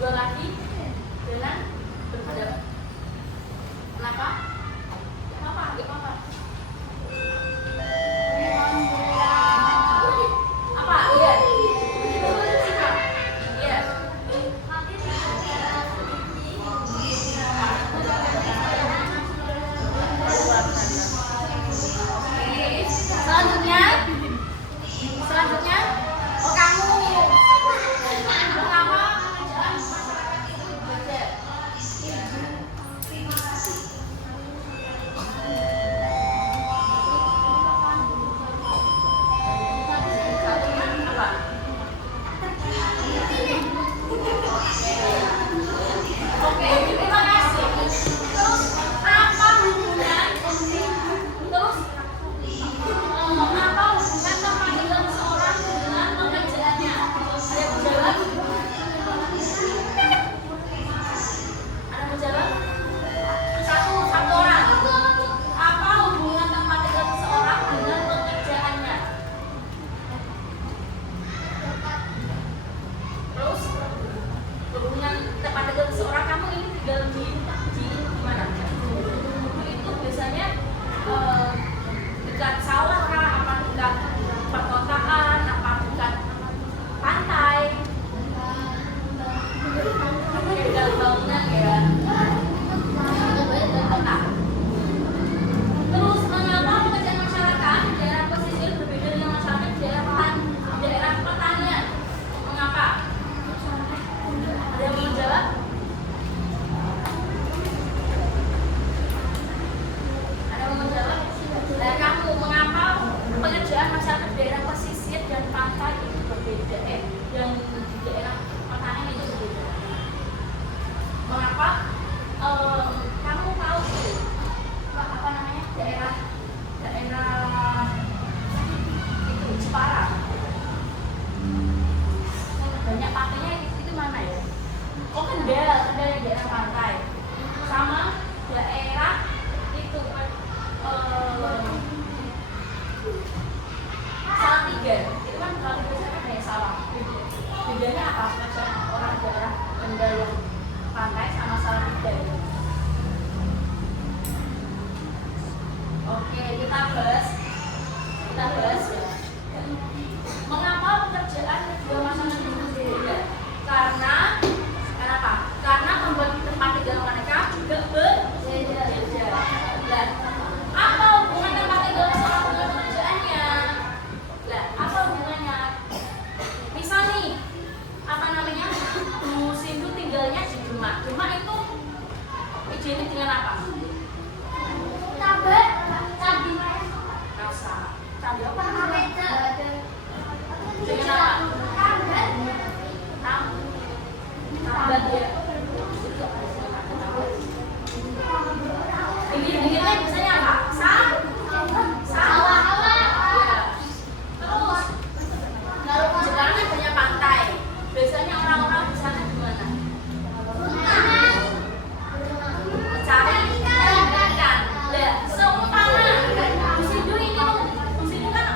dua kaki dengan berhadapan. Kenapa? Gak apa-apa, gak apa-apa. Apa? Lihat. Yes. Selanjutnya, oh kamu mengapa pekerjaan masyarakat itu berbeda? Apa? Oke, terima kasih. Terus apa hubungan? Terus apa hubungan pemanggilan seorang dengan pekerjaannya? Ada yang menjawab? Ada yang menjawab? Satu orang. Apa hubungan tempat tinggal seseorang dengan pekerjaannya? Terus hubungan tempat tinggal seseorang, kamu ini tinggal di mana? Dulu itu biasanya dekat sawah kah, apa dekat perkotaan, apa dekat pantai? Dekat bangunan ya. Kota. Terus mengapa pekerjaan masyarakat di daerah pesisir berbeda dengan masyarakat di daerah pertanian? Mengapa? Ada yang mau menjawab? Ada yang mau menjawab? Nah, kamu mengapa pekerjaan masyarakat di daerah pesisir dan pantai itu berbeda? Yang di daerah pertanian itu berbeda. Mengapa? Kamu tahu sih apa namanya daerah itu Jepara? Banyak pantainya itu mana ya? Oh, Kendal yang daerah pantai. Sama daerah itu Salatiga. Itu kan Salatiga sana banyak sawah. Bedanya apa? Macam orang daerah Kendal yang pantai sama Salatiga itu. Oke, kita bahas ya. Mengapa pekerjaan kedua masyarakat itu berbeda? Karena apa? Karena tempat tinggal mereka juga berbeda. Nah, apa hubungan tempat tinggal seorang dengan pekerjaannya? Nah, apa hubungannya? Misal nih, apa namanya? Bu Sindu tinggalnya di Demak. Demak itu identik dengan apa? Candi. Rasa. Candi apa? Dengan apa? Tambat ya. Pinggir-pinggirnya biasanya apa? Sawah. Ya. Terus kalau di Jepara kan banyak pantai. Biasanya orang-orang di sana gimana? Cari ikan. Lah, seumpama Bu Sindu kan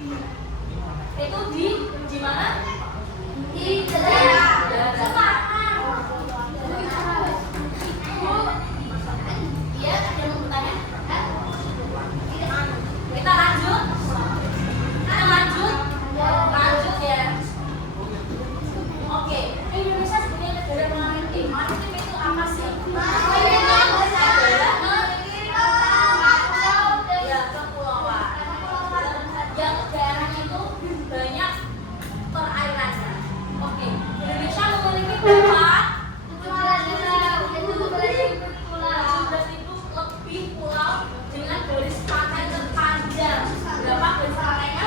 Itu di mana? Di Iya, ada yang mau bertanya? Kita lanjut. Lanjut ya. Oke, Indonesia sebenarnya negara maritim. Maritim itu apa sih? Ya, kepulauan. Yang daerahnya itu banyak perairannya. Oke, Indonesia memiliki berapa? 17.000 lebih pulau dengan garis pantai terpanjang. Berapa garis pantainya?